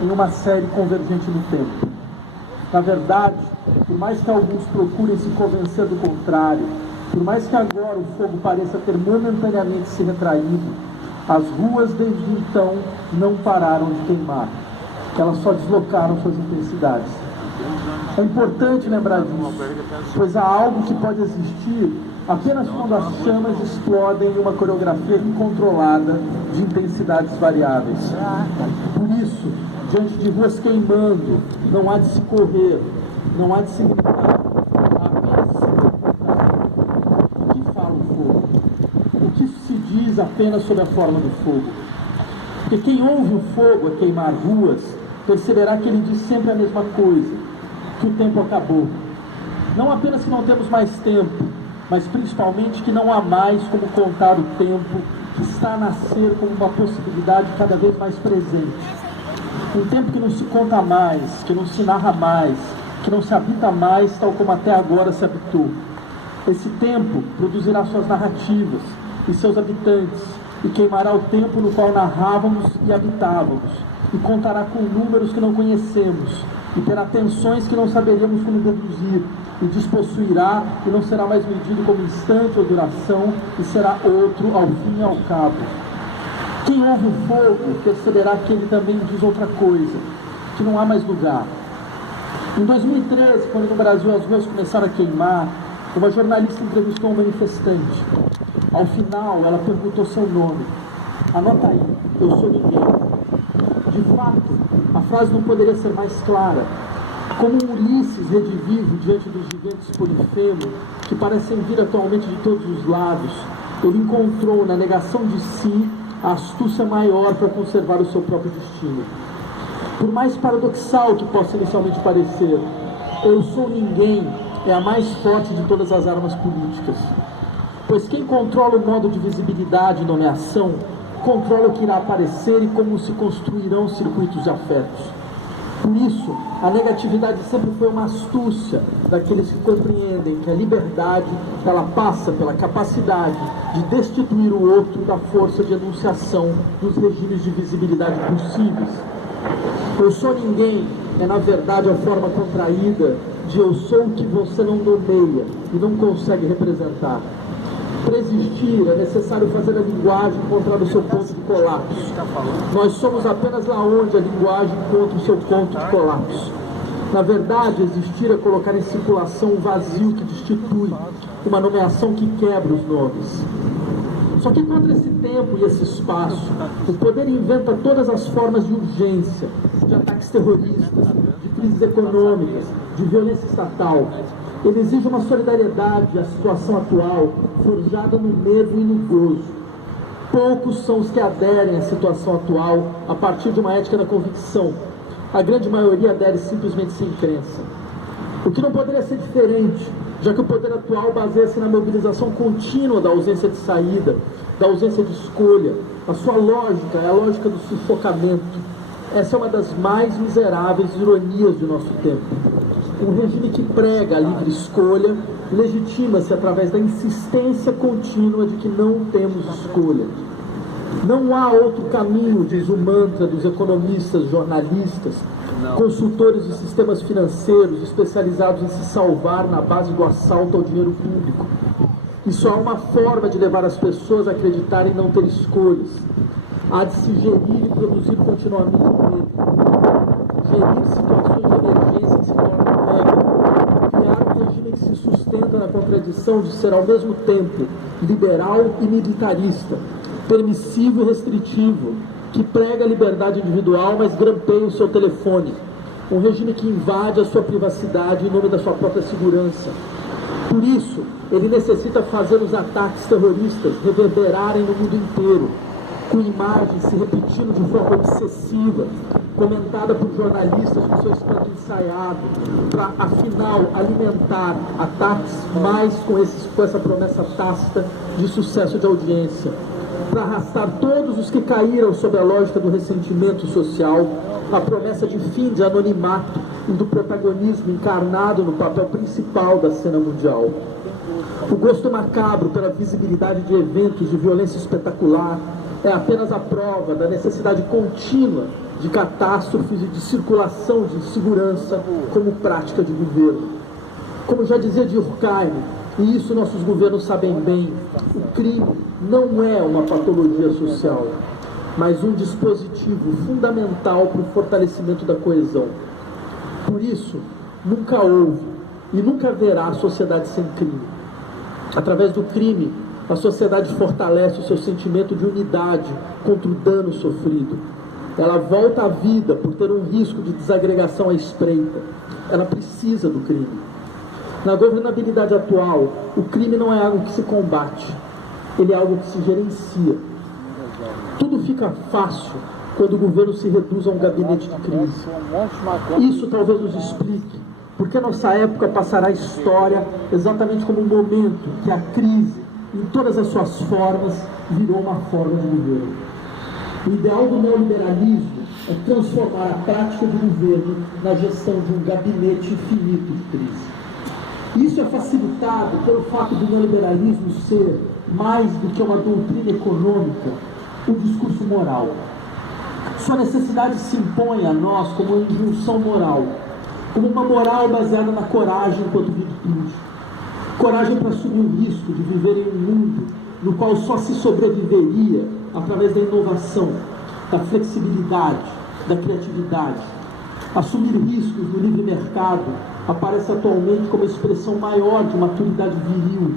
em uma série convergente no tempo. Na verdade, por mais que alguns procurem se convencer do contrário, por mais que agora o fogo pareça ter momentaneamente se retraído, as ruas desde então não pararam de queimar. Elas só deslocaram suas intensidades. É importante lembrar disso, pois há algo que pode existir apenas quando as chamas explodem em uma coreografia incontrolada de intensidades variáveis. Por isso, diante de ruas queimando, não há de se correr, não há de se gritar, há apenas de se perguntar: o que fala o fogo? O que se diz apenas sobre a forma do fogo? Porque quem ouve o fogo a queimar ruas, perceberá que ele diz sempre a mesma coisa, que o tempo acabou. Não apenas que não temos mais tempo, mas principalmente que não há mais como contar o tempo que está a nascer como uma possibilidade cada vez mais presente. Um tempo que não se conta mais, que não se narra mais, que não se habita mais tal como até agora se habitou. Esse tempo produzirá suas narrativas e seus habitantes, e queimará o tempo no qual narrávamos e habitávamos, e contará com números que não conhecemos, e terá tensões que não saberíamos como deduzir, e despossuirá e não será mais medido como instante ou duração, e será outro ao fim e ao cabo. Quem ouve o fogo perceberá que ele também diz outra coisa, que não há mais lugar. Em 2013, quando no Brasil as ruas começaram a queimar, uma jornalista entrevistou um manifestante. Ao final, ela perguntou seu nome. Anota aí, eu sou ninguém. De fato, a frase não poderia ser mais clara. Como um Ulisses redivivo diante dos gigantes Polifemo, que parecem vir atualmente de todos os lados, ele encontrou na negação de si a astúcia maior para conservar o seu próprio destino. Por mais paradoxal que possa inicialmente parecer, eu sou ninguém é a mais forte de todas as armas políticas. Pois quem controla o modo de visibilidade e nomeação, controla o que irá aparecer e como se construirão circuitos de afetos. Por isso, a negatividade sempre foi uma astúcia daqueles que compreendem que a liberdade, ela passa pela capacidade de destituir o outro da força de enunciação dos regimes de visibilidade possíveis. Eu sou ninguém é, na verdade, a forma contraída de eu sou o que você não nomeia e não consegue representar. Para existir, é necessário fazer a linguagem encontrar o seu ponto de colapso. Nós somos apenas lá onde a linguagem encontra o seu ponto de colapso. Na verdade, existir é colocar em circulação um vazio que destitui, uma nomeação que quebra os nomes. Só que contra esse tempo e esse espaço, o poder inventa todas as formas de urgência, de ataques terroristas, de crises econômicas, de violência estatal. Ele exige uma solidariedade à situação atual, forjada no medo e no gozo. Poucos são os que aderem à situação atual a partir de uma ética da convicção. A grande maioria adere simplesmente sem crença. O que não poderia ser diferente, já que o poder atual baseia-se na mobilização contínua da ausência de saída, da ausência de escolha. A sua lógica é a lógica do sufocamento. Essa é uma das mais miseráveis ironias do nosso tempo. Um regime que prega a livre escolha legitima-se através da insistência contínua de que não temos escolha. Não há outro caminho, diz o mantra dos economistas, jornalistas, consultores de sistemas financeiros especializados em se salvar na base do assalto ao dinheiro público. E só há uma forma de levar as pessoas a acreditarem não ter escolhas. Há de se gerir e produzir continuamente medo. Gerir situações de emergência que se tornam regra. Criar um regime que se sustenta na contradição de ser ao mesmo tempo liberal e militarista, permissivo e restritivo, que prega a liberdade individual, mas grampeia o seu telefone. Um regime que invade a sua privacidade em nome da sua própria segurança. Por isso, ele necessita fazer os ataques terroristas reverberarem no mundo inteiro, com imagens se repetindo de forma obsessiva, comentada por jornalistas com seu espanto ensaiado, para, afinal, alimentar ataques mais com essa promessa tácita de sucesso de audiência, para arrastar todos os que caíram sob a lógica do ressentimento social, a promessa de fim de anonimato e do protagonismo encarnado no papel principal da cena mundial. O gosto macabro pela visibilidade de eventos de violência espetacular é apenas a prova da necessidade contínua de catástrofes e de circulação de insegurança como prática de governo. Como já dizia Durkheim, e isso nossos governos sabem bem, o crime não é uma patologia social, mas um dispositivo fundamental para o fortalecimento da coesão. Por isso, nunca houve e nunca haverá sociedade sem crime. Através do crime, a sociedade fortalece o seu sentimento de unidade contra o dano sofrido. Ela volta à vida por ter um risco de desagregação à espreita. Ela precisa do crime. Na governabilidade atual, o crime não é algo que se combate, ele é algo que se gerencia. Tudo fica fácil quando o governo se reduz a um gabinete de crise. Isso talvez nos explique porque nossa época passará a história exatamente como um momento que a crise, em todas as suas formas, virou uma forma de governo. O ideal do neoliberalismo é transformar a prática do governo na gestão de um gabinete infinito de crise. Isso é facilitado pelo fato do neoliberalismo ser, mais do que uma doutrina econômica, um discurso moral. Sua necessidade se impõe a nós como uma injunção moral, como uma moral baseada na coragem enquanto virtude. Coragem para assumir o risco de viver em um mundo no qual só se sobreviveria através da inovação, da flexibilidade, da criatividade. Assumir riscos no livre mercado aparece atualmente como a expressão maior de maturidade viril,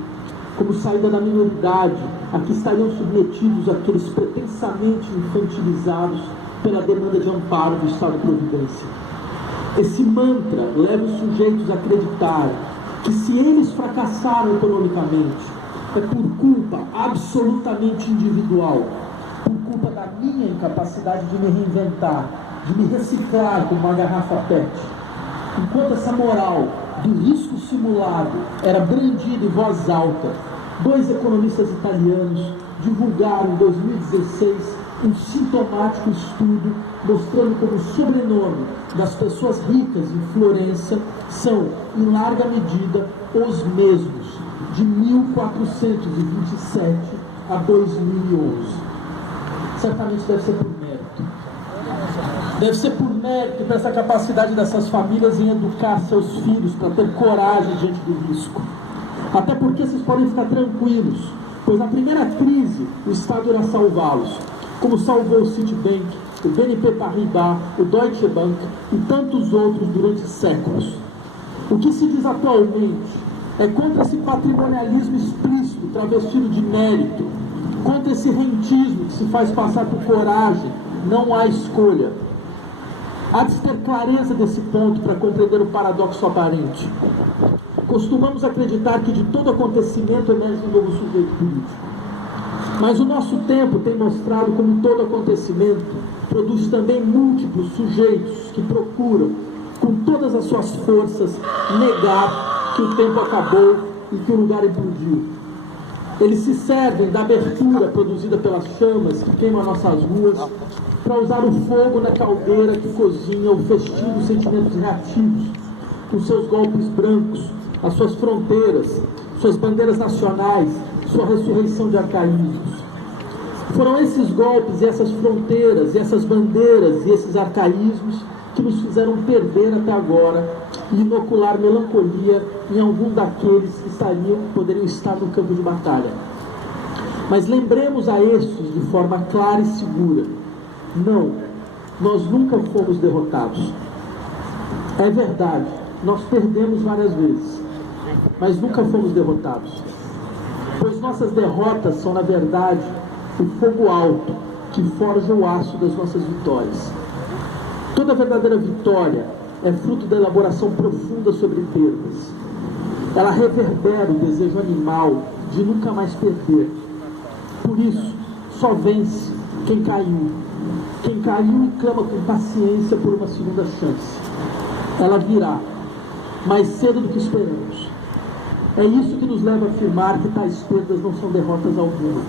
como saída da minoridade, a que estariam submetidos aqueles pretensamente infantilizados pela demanda de amparo do Estado-Providência. Esse mantra leva os sujeitos a acreditar que se eles fracassaram economicamente, é por culpa absolutamente individual, por culpa da minha incapacidade de me reinventar, de me reciclar com uma garrafa PET. Enquanto essa moral do risco simulado era brandida em voz alta, dois economistas italianos divulgaram em 2016 um sintomático estudo mostrando como o sobrenome das pessoas ricas em Florença são, em larga medida, os mesmos de 1427 a 2011. Certamente deve ser por mérito. Deve ser por mérito para essa capacidade dessas famílias em educar seus filhos para ter coragem diante do risco. Até porque vocês podem ficar tranquilos, pois na primeira crise o Estado irá salvá-los, como salvou o Citibank, o BNP Paribas, o Deutsche Bank e tantos outros durante séculos. O que se diz atualmente é contra esse patrimonialismo explícito, travestido de mérito, contra esse rentismo que se faz passar por coragem. Não há escolha. Há de ter clareza desse ponto para compreender o paradoxo aparente. Costumamos acreditar que de todo acontecimento emerge um novo sujeito político. Mas o nosso tempo tem mostrado como todo acontecimento produz também múltiplos sujeitos que procuram, com todas as suas forças, negar que o tempo acabou e que o lugar implodiu. Eles se servem da abertura produzida pelas chamas que queimam nossas ruas para usar o fogo na caldeira que cozinha o festim dos sentimentos reativos, com seus golpes brancos, as suas fronteiras, suas bandeiras nacionais, sua ressurreição de arcaísmos. Foram esses golpes e essas fronteiras, e essas bandeiras e esses arcaísmos que nos fizeram perder até agora e inocular melancolia em algum daqueles que poderiam estar no campo de batalha. Mas lembremos a estes de forma clara e segura: não, nós nunca fomos derrotados. É verdade, nós perdemos várias vezes, mas nunca fomos derrotados. Pois nossas derrotas são, na verdade, o fogo alto que forja o aço das nossas vitórias. Toda verdadeira vitória é fruto da elaboração profunda sobre perdas. Ela reverbera o desejo animal de nunca mais perder. Por isso, só vence quem caiu. Quem caiu e clama com paciência por uma segunda chance. Ela virá, mais cedo do que esperamos. É isso que nos leva a afirmar que tais perdas não são derrotas alguma.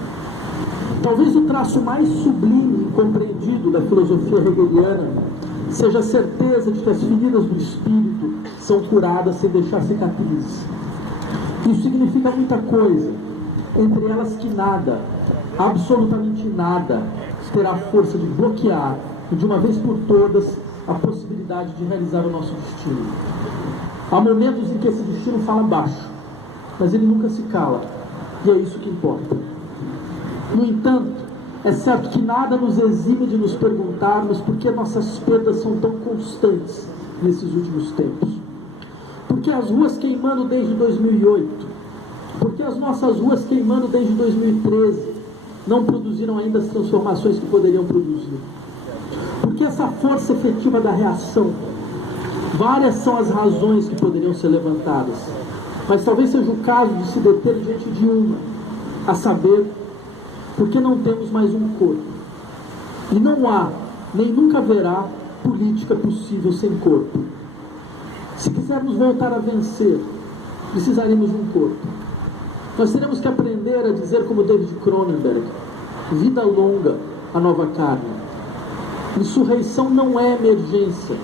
Talvez o traço mais sublime e incompreendido da filosofia hegeliana seja a certeza de que as feridas do espírito são curadas sem deixar cicatrizes. Isso significa muita coisa, entre elas que nada, absolutamente nada, terá força de bloquear e de uma vez por todas a possibilidade de realizar o nosso destino. Há momentos em que esse destino fala baixo, mas ele nunca se cala, e é isso que importa. No entanto, é certo que nada nos exime de nos perguntarmos por que nossas perdas são tão constantes nesses últimos tempos. Por que as ruas queimando desde 2008? Por que as nossas ruas queimando desde 2013 não produziram ainda as transformações que poderiam produzir? Por que essa força efetiva da reação? Várias são as razões que poderiam ser levantadas, mas talvez seja o caso de se deter diante de uma, a saber, porque não temos mais um corpo. E não há, nem nunca haverá, política possível sem corpo. Se quisermos voltar a vencer, precisaremos de um corpo. Nós teremos que aprender a dizer como David Cronenberg: vida longa, a nova carne. Insurreição não é emergência.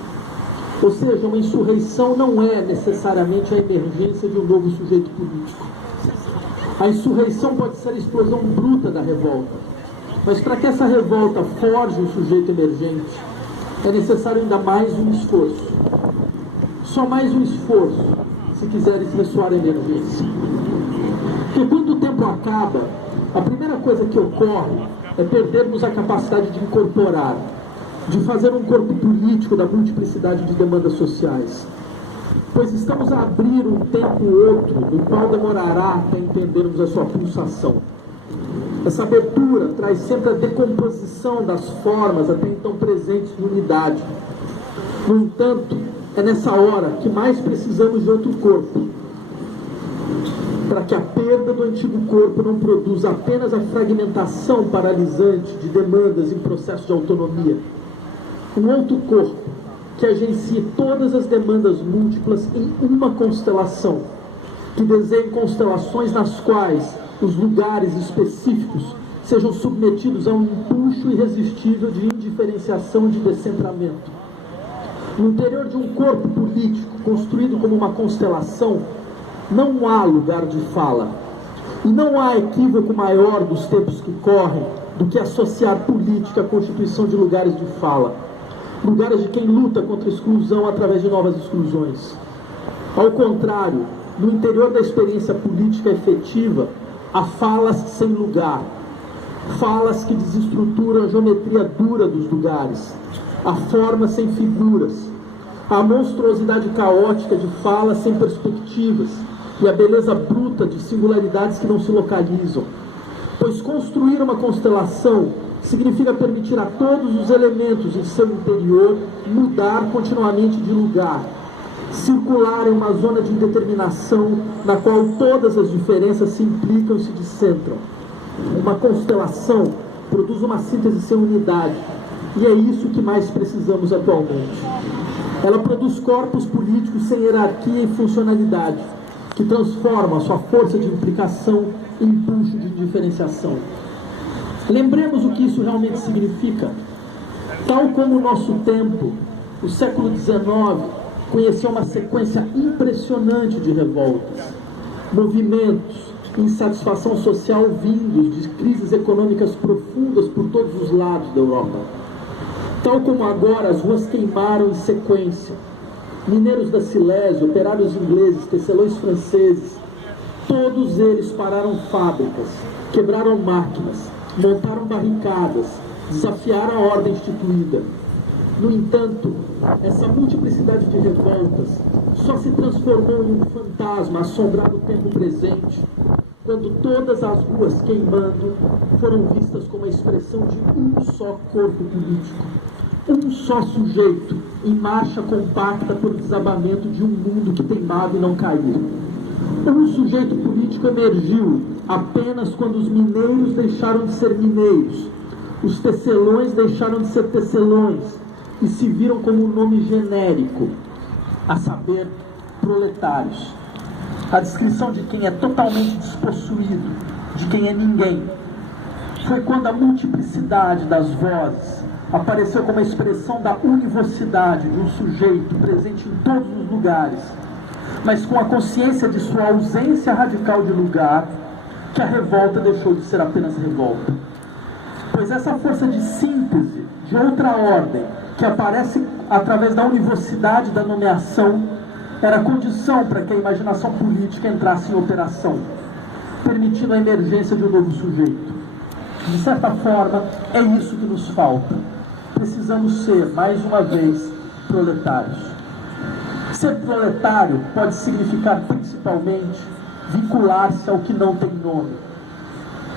Ou seja, uma insurreição não é necessariamente a emergência de um novo sujeito político. A insurreição pode ser a explosão bruta da revolta, mas para que essa revolta forje um sujeito emergente, é necessário ainda mais um esforço. Só mais um esforço, se quiseres ressoar a emergência. Porque quando o tempo acaba, a primeira coisa que ocorre é perdermos a capacidade de incorporar, de fazer um corpo político da multiplicidade de demandas sociais. Pois estamos a abrir um tempo outro, no qual demorará até entendermos a sua pulsação. Essa abertura traz sempre a decomposição das formas até então presentes em unidade. No entanto, é nessa hora que mais precisamos de outro corpo, para que a perda do antigo corpo não produza apenas a fragmentação paralisante de demandas em processo de autonomia. Um outro corpo que agencie todas as demandas múltiplas em uma constelação, que desenhe constelações nas quais os lugares específicos sejam submetidos a um impulso irresistível de indiferenciação e de descentramento. No interior de um corpo político construído como uma constelação, não há lugar de fala. E não há equívoco maior dos tempos que correm do que associar política à constituição de lugares de fala. Lugares de quem luta contra a exclusão através de novas exclusões. Ao contrário, no interior da experiência política efetiva, há falas sem lugar. Falas que desestruturam a geometria dura dos lugares. Há formas sem figuras. A monstruosidade caótica de falas sem perspectivas e a beleza bruta de singularidades que não se localizam. Pois construir uma constelação significa permitir a todos os elementos em seu interior mudar continuamente de lugar, circular em uma zona de indeterminação na qual todas as diferenças se implicam e se descentram. Uma constelação produz uma síntese sem unidade, e é isso que mais precisamos atualmente. Ela produz corpos políticos sem hierarquia e funcionalidade, que transformam a sua força de implicação em impulso de diferenciação. Lembremos o que isso realmente significa. Tal como o nosso tempo, o século XIX conheceu uma sequência impressionante de revoltas, movimentos, insatisfação social vindos de crises econômicas profundas por todos os lados da Europa. Tal como agora as ruas queimaram em sequência, mineiros da Silésia, operários ingleses, tecelões franceses, todos eles pararam fábricas, quebraram máquinas, montaram barricadas, desafiaram a ordem instituída. No entanto, essa multiplicidade de revoltas só se transformou em um fantasma assombrado no tempo presente, quando todas as ruas queimando foram vistas como a expressão de um só corpo político, um só sujeito em marcha compacta por desabamento de um mundo que teimava em não cair. Um sujeito político emergiu apenas quando os mineiros deixaram de ser mineiros, os tecelões deixaram de ser tecelões e se viram como um nome genérico, a saber, proletários. A descrição de quem é totalmente despossuído, de quem é ninguém. Foi quando a multiplicidade das vozes apareceu como a expressão da univocidade de um sujeito presente em todos os lugares, mas com a consciência de sua ausência radical de lugar, que a revolta deixou de ser apenas revolta. pois essa força de síntese de outra ordem, que aparece através da univocidade da nomeação, era condição para que a imaginação política entrasse em operação, permitindo a emergência de um novo sujeito. De certa forma, é isso que nos falta. Precisamos ser, mais uma vez, proletários. Ser proletário pode significar, principalmente, vincular-se ao que não tem nome.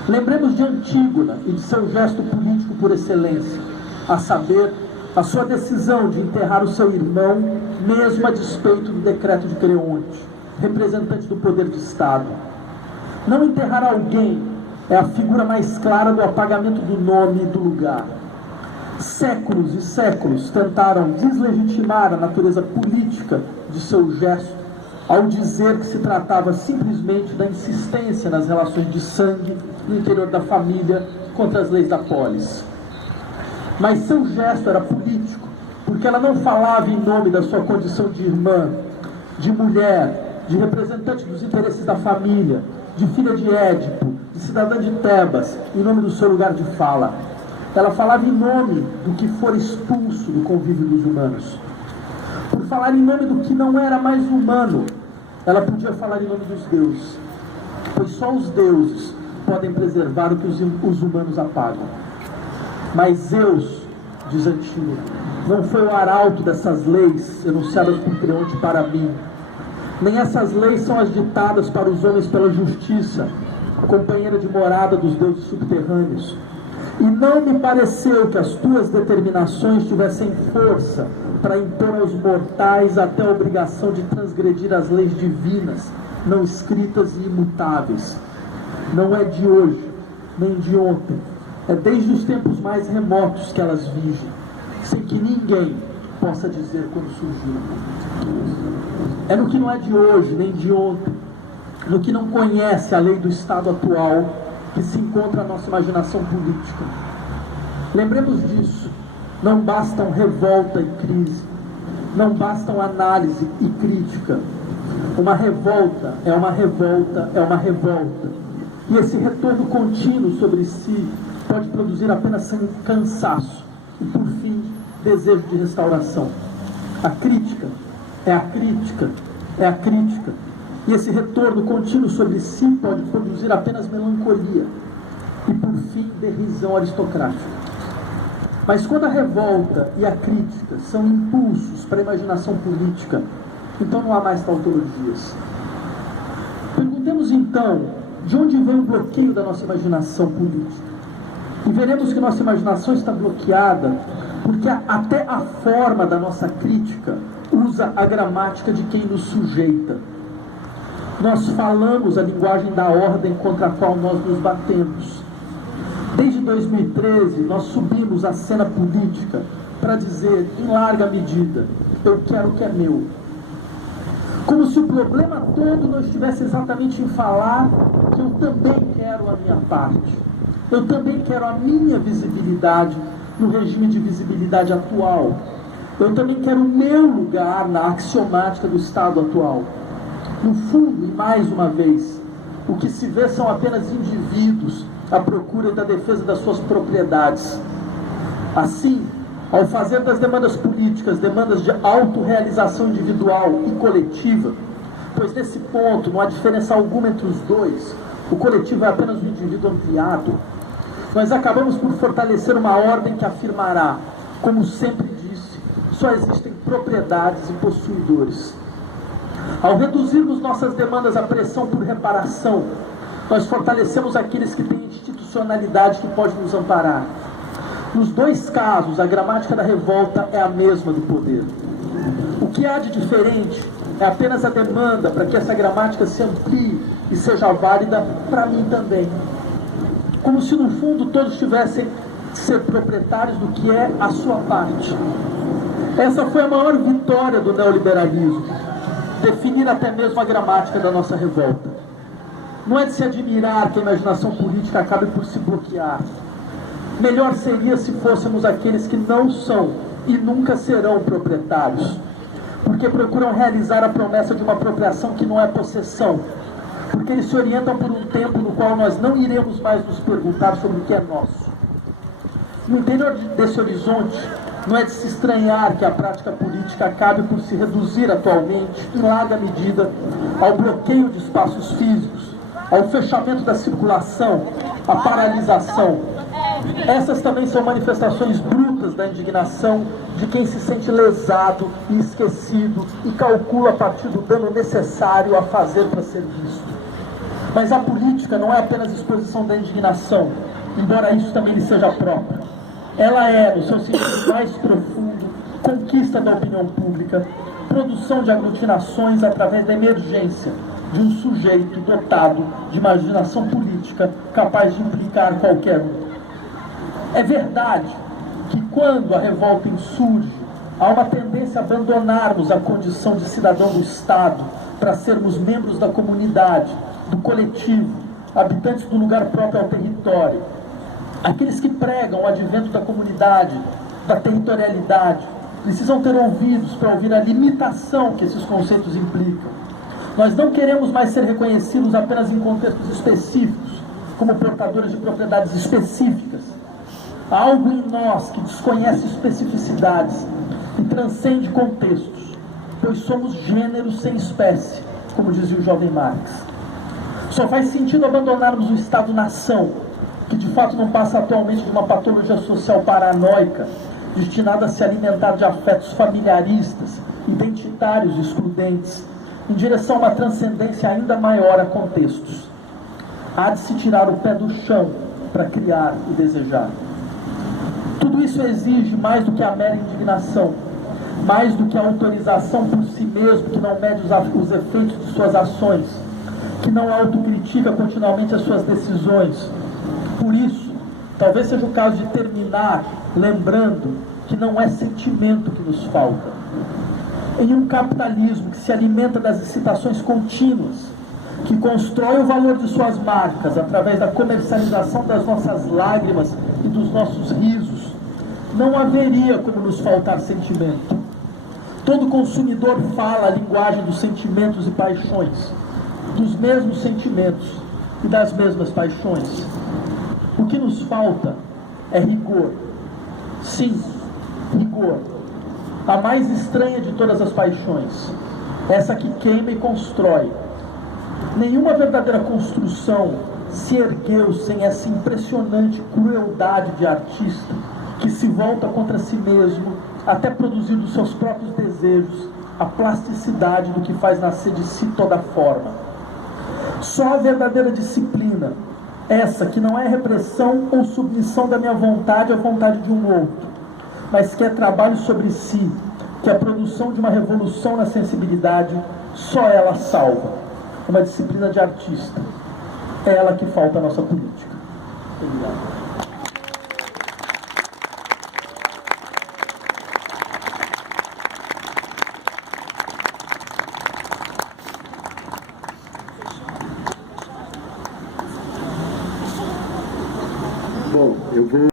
Lembremos de Antígona e de seu gesto político por excelência, a saber, a sua decisão de enterrar o seu irmão, mesmo a despeito do decreto de Creonte, representante do poder de Estado. Não enterrar alguém é a figura mais clara do apagamento do nome e do lugar. Séculos e séculos tentaram deslegitimar a natureza política de seu gesto, ao dizer que se tratava simplesmente da insistência nas relações de sangue no interior da família contra as leis da polis. Mas seu gesto era político, porque ela não falava em nome da sua condição de irmã, de mulher, de representante dos interesses da família, de filha de Édipo, de cidadã de Tebas, em nome do seu lugar de fala. Ela falava em nome do que for expulso do convívio dos humanos. Por falar em nome do que não era mais humano, ela podia falar em nome dos deuses, pois só os deuses podem preservar o que os humanos apagam. Mas Zeus, diz Antígona, não foi o arauto dessas leis enunciadas por Creonte para mim. Nem essas leis são as ditadas para os homens pela justiça, companheira de morada dos deuses subterrâneos. E não me pareceu que as tuas determinações tivessem força para impor aos mortais até a obrigação de transgredir as leis divinas, não escritas e imutáveis. Não é de hoje, nem de ontem. É desde os tempos mais remotos que elas vigem, sem que ninguém possa dizer quando surgiram. É no que não é de hoje, nem de ontem, no que não conhece a lei do Estado atual, que se encontra a nossa imaginação política. Lembremos disso. Não bastam revolta e crise, não bastam análise e crítica. Uma revolta é uma revolta, é uma revolta. E esse retorno contínuo sobre si pode produzir apenas cansaço e, por fim, desejo de restauração. A crítica é a crítica, é a crítica. E esse retorno contínuo sobre si pode produzir apenas melancolia e, por fim, derrisão aristocrática. Mas quando a revolta e a crítica são impulsos para a imaginação política, então não há mais tautologias. Perguntemos então, de onde vem o bloqueio da nossa imaginação política? E veremos que nossa imaginação está bloqueada porque até a forma da nossa crítica usa a gramática de quem nos sujeita. Nós falamos a linguagem da ordem contra a qual nós nos batemos. Desde 2013, nós subimos a cena política para dizer, em larga medida, eu quero o que é meu. Como se o problema todo não estivesse exatamente em falar que eu também quero a minha parte. Eu também quero a minha visibilidade no regime de visibilidade atual. Eu também quero o meu lugar na axiomática do Estado atual. No fundo, e mais uma vez, o que se vê são apenas indivíduos à procura da defesa das suas propriedades. Assim, ao fazer das demandas políticas demandas de autorrealização individual e coletiva, pois nesse ponto não há diferença alguma entre os dois, o coletivo é apenas um indivíduo ampliado, nós acabamos por fortalecer uma ordem que afirmará, como sempre disse, só existem propriedades e possuidores. Ao reduzirmos nossas demandas à pressão por reparação, nós fortalecemos aqueles que têm institucionalidade que pode nos amparar. Nos dois casos, a gramática da revolta é a mesma do poder. O que há de diferente é apenas a demanda para que essa gramática se amplie e seja válida para mim também. Como se no fundo todos tivessem de ser proprietários do que é a sua parte. Essa foi a maior vitória do neoliberalismo, definir até mesmo a gramática da nossa revolta. Não é de se admirar que a imaginação política acabe por se bloquear. Melhor seria se fôssemos aqueles que não são e nunca serão proprietários, porque procuram realizar a promessa de uma apropriação que não é possessão, porque eles se orientam por um tempo no qual nós não iremos mais nos perguntar sobre o que é nosso. No interior desse horizonte, não é de se estranhar que a prática política acabe por se reduzir atualmente, em larga medida, ao bloqueio de espaços físicos, ao fechamento da circulação, à paralisação. Essas também são manifestações brutas da indignação de quem se sente lesado e esquecido e calcula a partir do dano necessário a fazer para ser visto. Mas a política não é apenas exposição da indignação, embora isso também lhe seja própria. Ela é, no seu sentido mais profundo, conquista da opinião pública, produção de aglutinações através da emergência de um sujeito dotado de imaginação política capaz de implicar qualquer um. É verdade que quando a revolta insurge, há uma tendência a abandonarmos a condição de cidadão do Estado para sermos membros da comunidade, do coletivo, habitantes do lugar próprio ao território. Aqueles que pregam o advento da comunidade, da territorialidade, precisam ter ouvidos para ouvir a limitação que esses conceitos implicam. Nós não queremos mais ser reconhecidos apenas em contextos específicos, como portadores de propriedades específicas. Há algo em nós que desconhece especificidades e transcende contextos, pois somos gêneros sem espécie, como dizia o jovem Marx. Só faz sentido abandonarmos o Estado-nação, que de fato não passa atualmente de uma patologia social paranoica, destinada a se alimentar de afetos familiaristas, identitários e excludentes, em direção a uma transcendência ainda maior a contextos. Há de se tirar o pé do chão para criar e desejar. Tudo isso exige mais do que a mera indignação, mais do que a autorização por si mesmo, que não mede os efeitos de suas ações, que não autocritica continuamente as suas decisões. Por isso, talvez seja o caso de terminar lembrando que não é sentimento que nos falta. Em um capitalismo que se alimenta das excitações contínuas, que constrói o valor de suas marcas através da comercialização das nossas lágrimas e dos nossos risos, não haveria como nos faltar sentimento. Todo consumidor fala a linguagem dos sentimentos e paixões, dos mesmos sentimentos e das mesmas paixões. O que nos falta é rigor. Sim, rigor. A mais estranha de todas as paixões, essa que queima e constrói. Nenhuma verdadeira construção se ergueu sem essa impressionante crueldade de artista que se volta contra si mesmo até produzir dos seus próprios desejos a plasticidade do que faz nascer de si toda forma. Só a verdadeira disciplina, essa que não é repressão ou submissão da minha vontade à vontade de um outro, mas que é trabalho sobre si, que é a produção de uma revolução na sensibilidade, só ela salva. Uma disciplina de artista. É ela que falta à nossa política. Obrigado. Bom, eu vou